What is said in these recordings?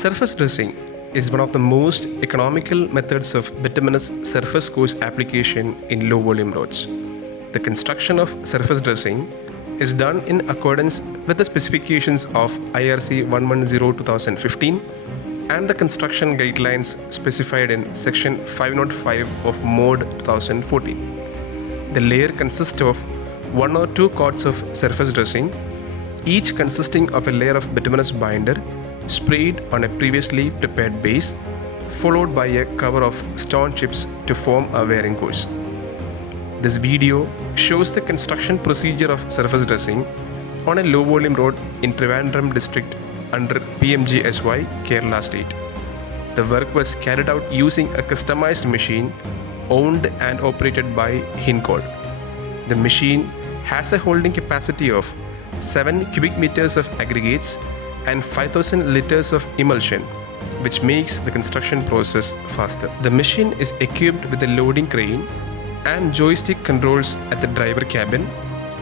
Surface dressing is one of the most economical methods of bituminous surface course application in low volume roads. The construction of surface dressing is done in accordance with the specifications of IRC 110/2015 and the construction guidelines specified in Section 505 of Mode 2014. The layer consists of one or two coats of surface dressing, each consisting of a layer of bituminous binder sprayed on a previously prepared base, followed by a cover of stone chips to form a wearing course. This video shows the construction procedure of surface dressing on a low volume road in Trivandrum district under PMGSY, Kerala state. The work was carried out using a customized machine owned and operated by Hincol. The machine has a holding capacity of 7 cubic meters of aggregates and 5,000 liters of emulsion, which makes the construction process faster. The machine is equipped with a loading crane and joystick controls at the driver cabin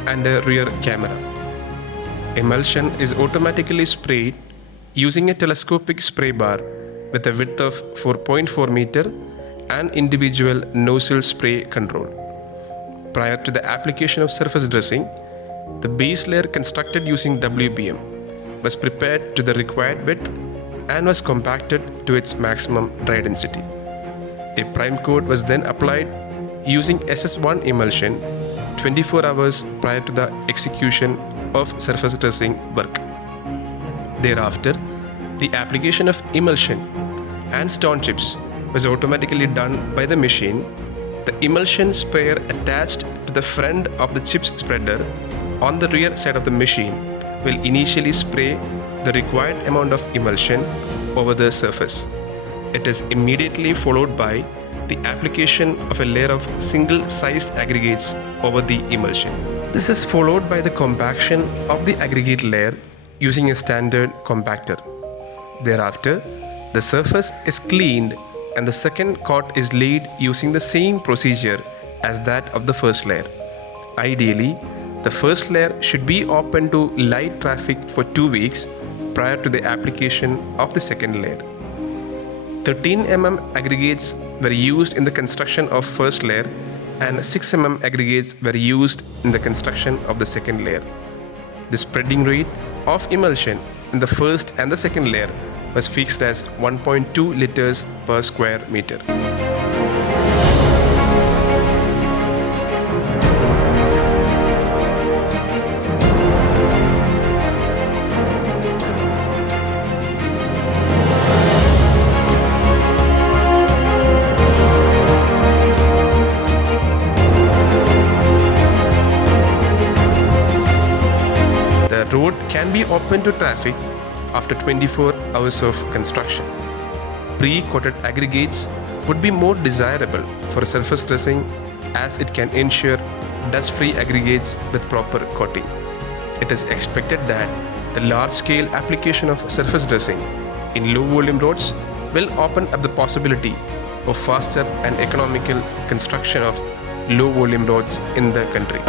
and a rear camera. Emulsion is automatically sprayed using a telescopic spray bar with a width of 4.4 meter and individual nozzle spray control. Prior to the application of surface dressing, the base layer constructed using WBM was prepared to the required width and was compacted to its maximum dry density. A prime coat was then applied using SS1 emulsion 24 hours prior to the execution of surface dressing work. Thereafter, the application of emulsion and stone chips was automatically done by the machine. The emulsion sprayer attached to the front of the chips spreader on the rear side of the machine will initially spray the required amount of emulsion over the surface. It is immediately followed by the application of a layer of single-sized aggregates over the emulsion. This is followed by the compaction of the aggregate layer using a standard compactor. Thereafter, the surface is cleaned and the second coat is laid using the same procedure as that of the first layer. Ideally, the first layer should be open to light traffic for 2 weeks prior to the application of the second layer. 13 mm aggregates were used in the construction of first layer and 6 mm aggregates were used in the construction of the second layer. The spreading rate of emulsion in the first and the second layer was fixed as 1.2 liters per square meter. The road can be open to traffic after 24 hours of construction. Pre-coated aggregates would be more desirable for surface dressing as it can ensure dust-free aggregates with proper coating. It is expected that the large-scale application of surface dressing in low-volume roads will open up the possibility of faster and economical construction of low-volume roads in the country.